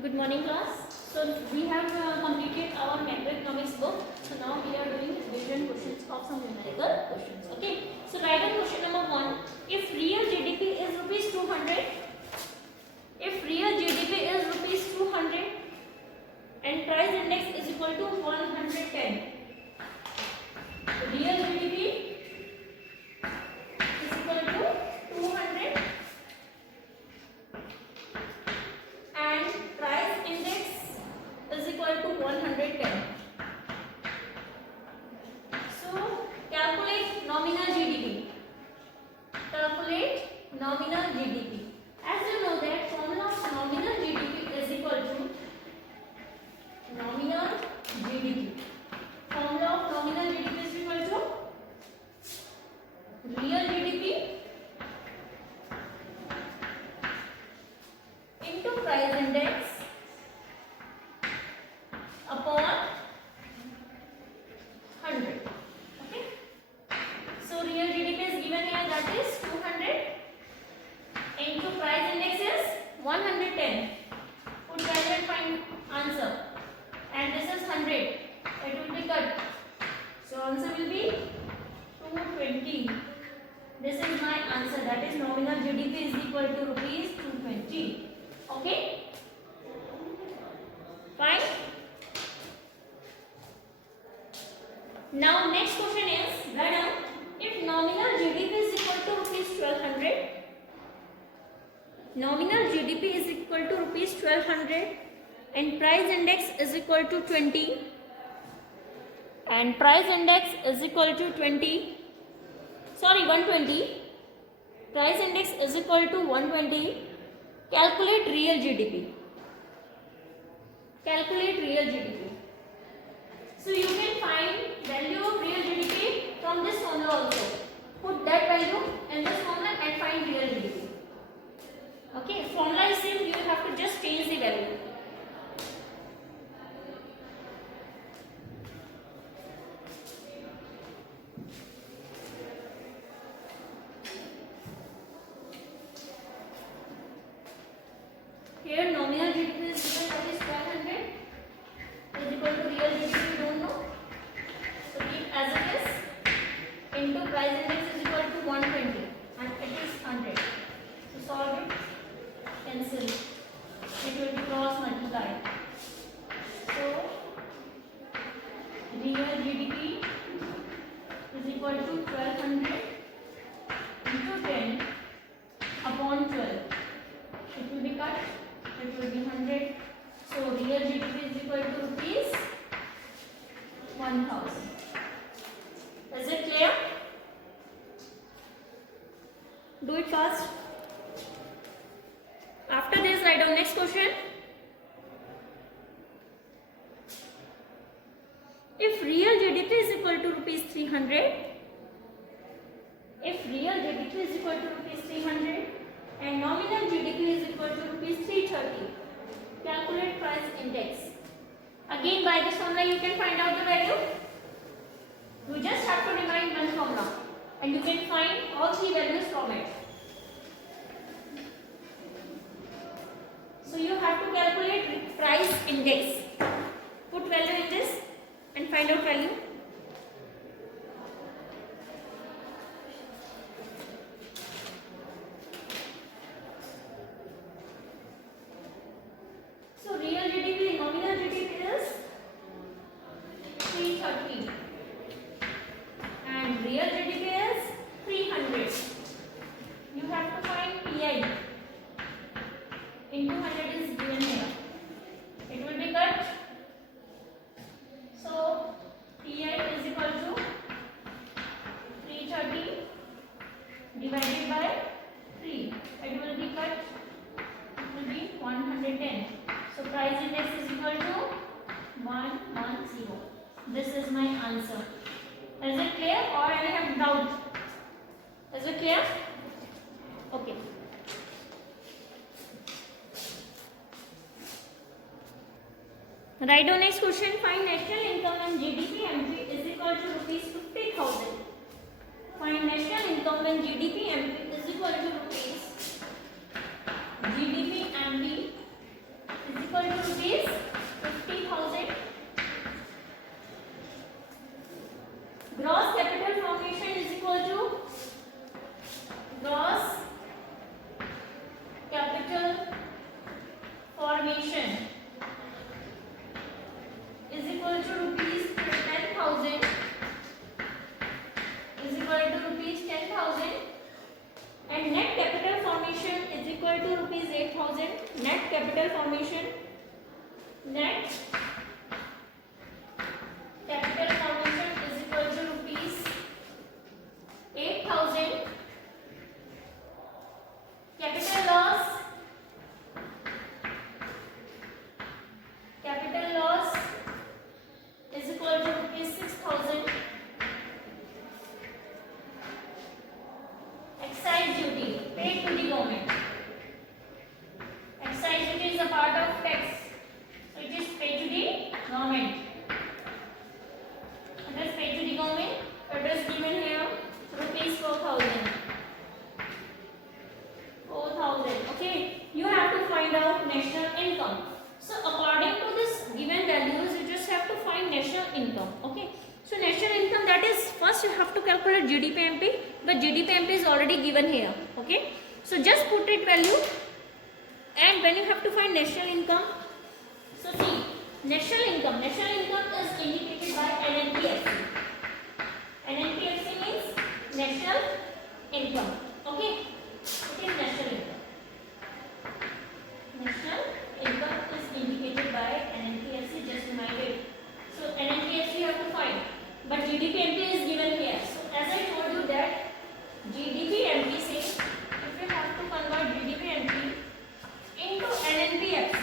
Good morning, class. So we have completed our macroeconomics book. So now we are doing division questions of some numerical questions. Okay. So write down question number 1. If real GDP is rupees 200, if real GDP is rupees 200 and price index is equal to 110, real GDP is equal to 200 and price index is equal to 110. So calculate nominal GDP. Calculate nominal GDP. As you know that formula of nominal GDP is equal to nominal GDP. Formula of nominal GDP is equal to real GDP into price index upon 100. Okay. So real GDP is given here, that is 200 into price index is 110. Put value and find answer. And this is 100. It will be cut. So answer will be 220. This is my answer. That is nominal GDP is equal to rupees 220. Okay. Fine. Now next question is, write down, if nominal GDP is equal to rupees 1200, nominal GDP is equal to rupees 1200 and price index is equal to 20, and price index is equal to 120, price index is equal to 120, calculate real GDP. Calculate real GDP. So you can find value of real GDP from this formula also. Put that value in this formula and find real GDP. Okay, formula is same, you have to just change the value. Here nominal GDP is given, that is 1200 is equal to real GDP, we don't know. So keep as it is, into price index is equal to 120 and it is 100. So solve it, cancel. It will be cross multiplied. So real GDP is equal to 1200 into 10 upon 12. It will be cut. It will be 100. So real GDP is equal to rupees 1000. Is it clear? Do it fast. After this, write down next question. If real GDP is equal to rupees 300, if real GDP is equal to rupees 300 and nominal GDP is equal to rupees 330, calculate price index. Again, by this formula you can find out the value. You just have to remind one formula and you can find all three values from it. So you have to calculate price index. Put value in this and find out value. So real GDP, nominal GDP is 330 and real GDP is 300. You have to find PI. Into 100 is given here. It will be cut. So PI is equal to 330 divided by 3. It will be cut. It will be 110. So price index is equal to 110. This is my answer. Is it clear or any have doubt? Is it clear? Okay. Write down next question. Find national income and GDP MP is equal to rupees 50,000. Find national income and GDP MP is equal to rupees GDP MP is equal to capital formation, net capital formation is equal to rupees 8,000. Capital loss is equal to rupees 6,000. Excise duty paid to the government. Excise duty is a part of tax, so it is paid to the government. It is paid to the government. It is given here rupees 4,000. 4,000. Okay, you have to find out national income. So according to this given values, you just have to find national income. Okay, so national income, that is first you have to calculate GDP-MP, but GDP-MP is already given here. Okay, so just put it value, and when you have to find national income, so see, national income is indicated by NNPFC. NNPFC means national income. Okay, it is national income. National income is indicated by NNPFC, just remind it. So NNPFC you have to find, but GDP-MP is given here. So as I told you that GDP-MP says, if you have to convert GDP-MP into NNPFC.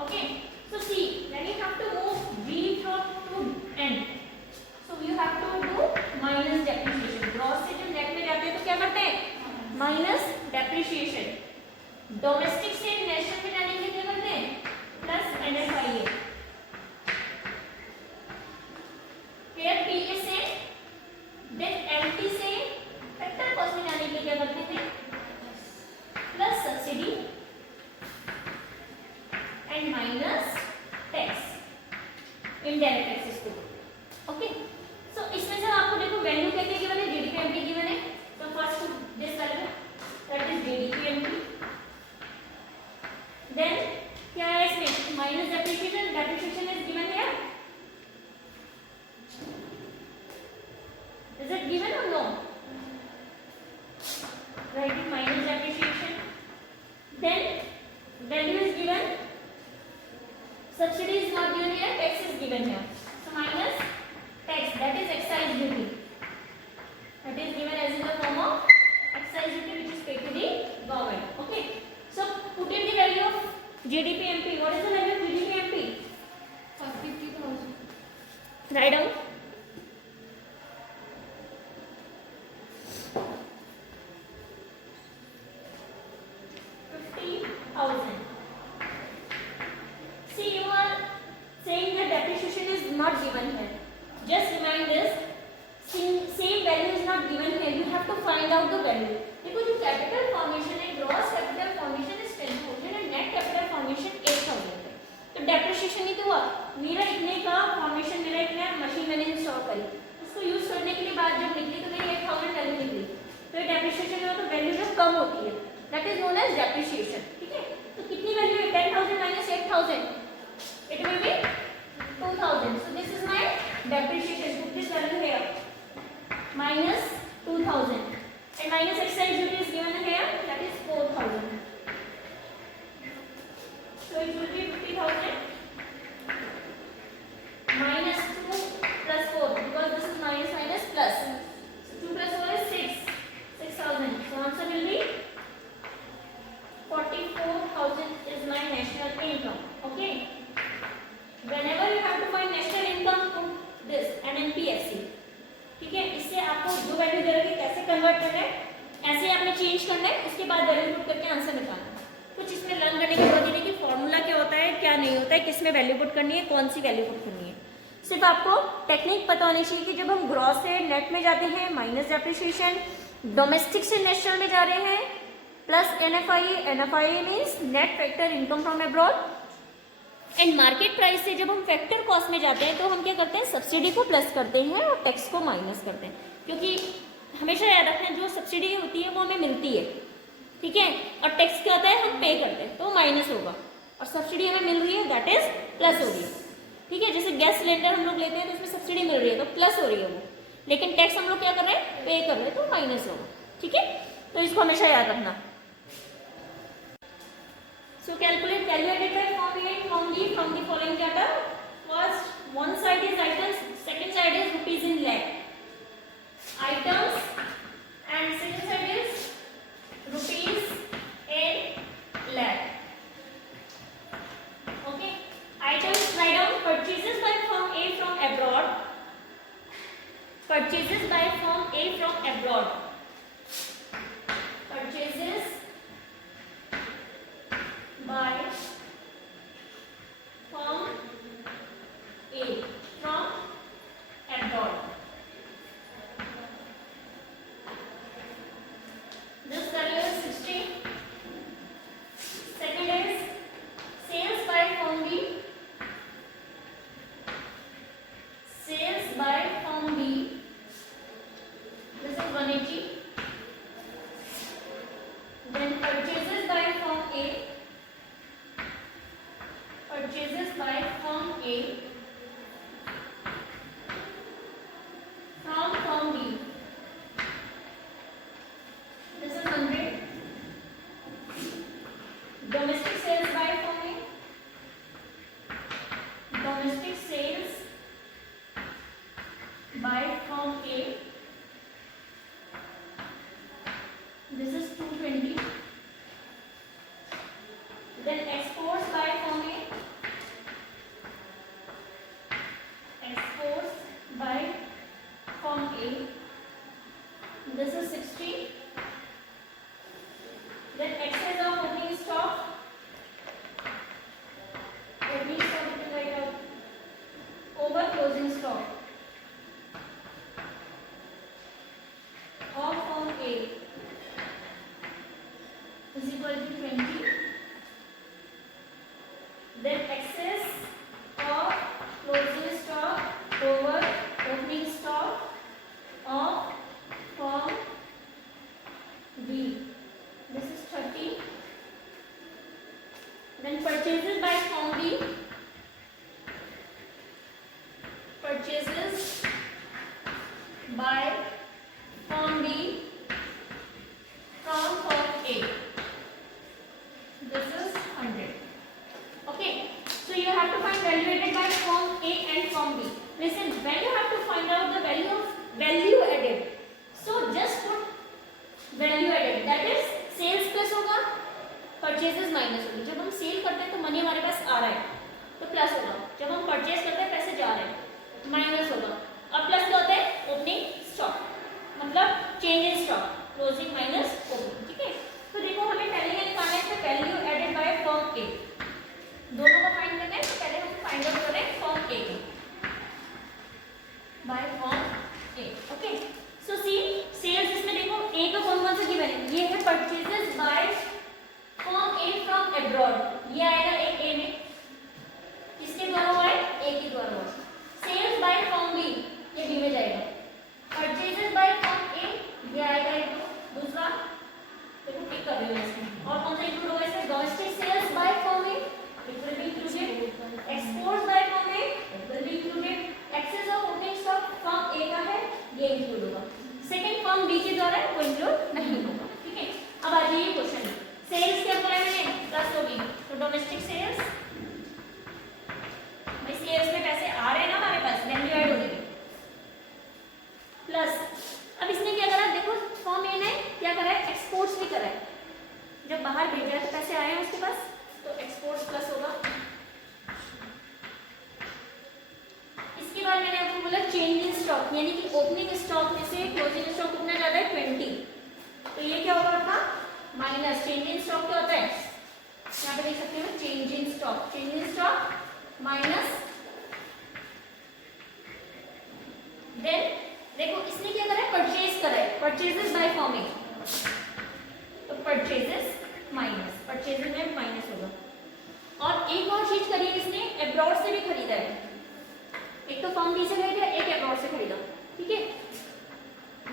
Okay, so see, when you have to move G from to N, so you have to do minus depreciation. Gross से जब net में जाते हैं तो क्या करते हैं? Minus depreciation. Domestic से नेशनल में जाने के लिए क्या करते हैं? Plus NFIA. फिर PA से देन LT से फैक्टर कॉस्ट में जाने के लिए क्या करते थे? Plus subsidy and minus tax, indirect taxes को. ओके, सो इसमें से आपको देखो वैल्यू क्या क्या गिवन है? GDP-MP गिवन है. तो first this value, that is GDP-MP. Then क्या है इसमें? Minus depreciation. Depreciation is given here. Is it given or no? Right in minus depreciation. Then value is given, subsidy is not given here, tax is given here. So minus tax, that is excise duty. That is given as in the form of excise duty which is paid to the government. Okay. So put in the value of GDP-MP. What is the value of GDP-MP? 50,000. Write down. 50,000. See, you are saying that depreciation is not given here. Just remind this. Same value is not given here. You have to find out the value. देखो जो capital formation है, gross capital formation is 10,000 and net capital formation 8,000 है. तो depreciation ही तो हुआ. मेरा इतने का formation, मेरा इतना मशीन मैंने इंस्टॉल करी. उसको यूज करने के लिए बाद जब निकली तो मेरी 8,000 वैल्यू निकली. तो ये depreciation में तो वैल्यू जो कम होती है, that is known as depreciation. ठीक है? तो कितनी वैल्यू है? 10,000 minus 8,000. It will be 2,000. So this is my depreciation. Put this value here. Minus 2,000. And minus excise duty is given here. That is 4,000. So it will be 50,000. Minus 2 plus 4. Because this is minus plus. So 2 plus 4 is 6. 6,000. So answer will be 44,000 is my national income. Okay. Whenever you have to find national income, put this NNPFC. ठीक है, इससे आपको जो value दे रही है कैसे convert करना है, ऐसे आपने चेंज करना है, उसके बाद वैल्यू पुट करके आंसर निकालना है. कुछ इसमें लर्न करने की जरूरत नहीं कि फॉर्मूला क्या होता है, क्या नहीं होता है, किस में वैल्यू पुट करनी है, कौन सी वैल्यू पुट करनी है. सिर्फ आपको टेक्निक पता होनी चाहिए कि जब हम ग्रॉस से नेट में जाते हैं माइनस डेप्रिसिएशन, डोमेस्टिक से नेशनल में जा रहे हैं plus NFIA means net factor income from abroad, and market price से जब हम फैक्टर कॉस्ट में जाते हैं तो हम क्या करते हैं? सब्सिडी को प्लस करते हैं और टैक्स को माइनस करते हैं. क्योंकि हमेशा याद रखना, जो सब्सिडी होती है वो हमें मिलती है, ठीक है, और टैक्स क्या होता है? हम पे करते हैं, तो माइनस होगा, और सब्सिडी हमें मिल रही है, दैट इज प्लस हो रही है. ठीक है, जैसे गैस सिलेंडर हम लोग लेते हैं तो उसमें सब्सिडी मिल रही है तो प्लस हो रही है वो, लेकिन टैक्स हम लोग क्या कर रहे हैं? पे कर रहे हैं, तो माइनस होगा. ठीक है, तो इसको हमेशा याद रखना. So calculate value added by firm A and firm B from the following data. First, one side is items, second side is rupees in lakh. Items and second side is rupees in lakh. Okay. Items, write down purchases by firm A from abroad. Purchases by firm A from abroad. Purchases by firm A from abroad. This value is 60. Second is sales by firm B. Sales by firm B. This is 180. Then purchases by firm A. Purchases by firm A from firm B. This is 100. Domestic sales by firm A. Domestic sales by firm A. This is 220. Then exports by firm A. Exports by firm A. This is 60. Then excess of opening stock. Opening stock you can write out. Over closing stock of firm A is equal to 20. Then excess of closing stock over opening stock of firm B. This is 30. Then purchases by firm B. Purchases by firm B from firm A. This is 100. Okay. So you have to find value added by firm A and firm B. Listen, when you have to find out the value of value added, so just put value added. That is sales plus होगा, purchases minus होगी. जब हम cell करते हैं तो money हमारे पास आ रहा है तो प्लस होगा. जब हम परचेज करते हैं पैसे जा रहे हैं माइनस होगा. और प्लस क्या होता है? ओपनिंग स्टॉक, मतलब change in stock, closing minus opening. ठीक है. तो देखो हमें पहले क्या निकालना है, value added by firm A. दोनों को फाइंड करना है. तो पहले हम फाइंड आउट करें फर्म ए को by firm A. Okay. So see sales, इसमें देखो ए का कौन कौन सा गिवन है. ये है purchases bye firm A from abroad. ये आएगा एक ए में. किसके द्वारा हुआ है? ए के द्वारा हुआ. सेल्स बाय फर्म बी, ये बी में जाएगा. परचेजेस बाय फर्म ए, ये आएगा एक. दूसरा देखो टिक कर रही हूं इसमें. और कौन सा इंक्लूड होगा इसमें? Domestic sales by firm A, it will be included. Exports by firm A, it will be included. Excess of opening stock firm A का है, ये इंक्लूड होगा. सेकंड फर्म बी के द्वारा वो इंक्लूड नहीं होगा. ठीक है. अब आ जाइए क्वेश्चन. सेल्स क्या करा मैंने? प्लस होगी. तो डोमेस्टिक सेल्स, भाई सेल्स में पैसे आ रहे हैं ना हमारे पास, वैल्यू ऐड हो गई. प्लस अब इसने क्या करा? देखो फर्म ए ने क्या करा है? एक्सपोर्ट्स भी करा है. जब बाहर भेजा है तो पैसे आए हैं उसके पास, तो एक्सपोर्ट्स प्लस होगा. इसके बाद मैंने आपको बोला चेंज इन स्टॉक, यानी कि ओपनिंग स्टॉक में से क्लोजिंग स्टॉक कितना ज्यादा है? 20. तो ये क्या होगा आपका? माइनस. चेंज इन स्टॉक क्या होता है? यहाँ पे देख सकते हो change in stock. Change in stock minus. Then देखो इसने क्या करा है? परचेज करा है. परचेजेस बाय फर्म ए, तो परचेजेस माइनस. परचेजेस में माइनस होगा. और एक और चीज करी है इसने, अब्रॉड से भी खरीदा है. एक तो फर्म बी से खरीदा, एक अब्रॉड से खरीदा. ठीक है.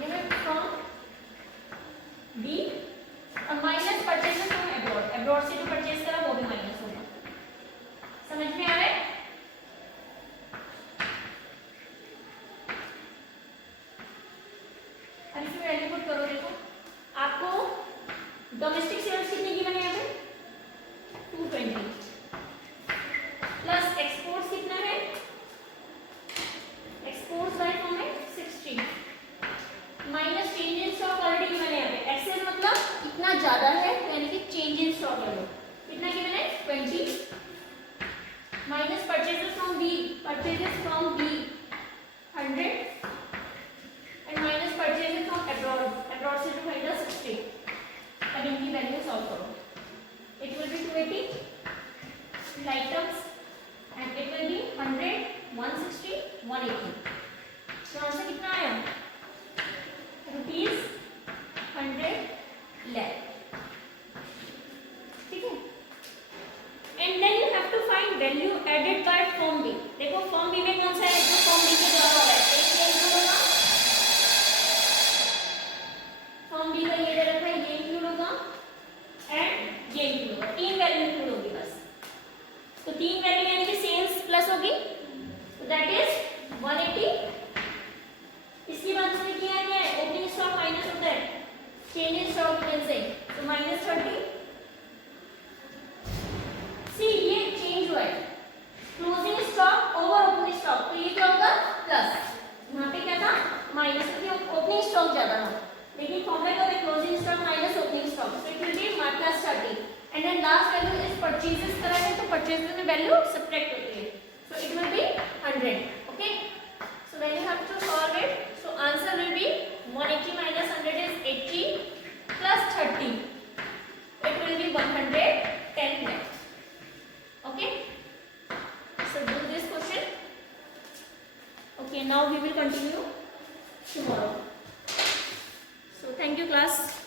यह है फर्म बी और minus purchases from abroad. Abroad से जो परचेज करा वो भी माइनस होगा. समझ में आ रहा है? अब इसमें वैल्यू पुट करो. देखो आपको डोमेस्टिक सेल्स कितने गिवन है यहाँ पे? items and it will be 100, 160, 180. तो आंसर कितना आया? Rupees 100 lakh. ठीक है. And then you have to find value added by form B. देखो form B में कौन सा है जो form B के द्वारा हो रहा है? एक ये इंक्लूड होगा, form B का ये दे रखा है, ये इंक्लूड होगा एंड ये इंक्लूड होगा. तीन वैल्यू इंक्लूड होगी बस. तो तीन वैल्यू यानी कि सेल्स प्लस होगी, तो दैट इज 180. इसके बाद उसने किया क्या है? ओपनिंग स्टॉक माइनस होता है, change in stock you can say, तो -30. सी ये चेंज हुआ है, closing stock over opening stock, तो ये क्या होगा? प्लस. यहाँ पे क्या था? माइनस, क्योंकि ओपनिंग स्टॉक ज्यादा था, लेकिन फॉर्मेट होता है closing stock minus opening stock, so it will be -30. And then last value is purchases करा है, तो परचेजेस में वैल्यू सब्ट्रैक्ट होती है, so it will be 100. Okay, so when you have to solve it, so answer will be 180 minus 100 is 80 plus 30, it will be 110 lakh. Okay, so do this question. Okay, now we will continue tomorrow. So thank you class.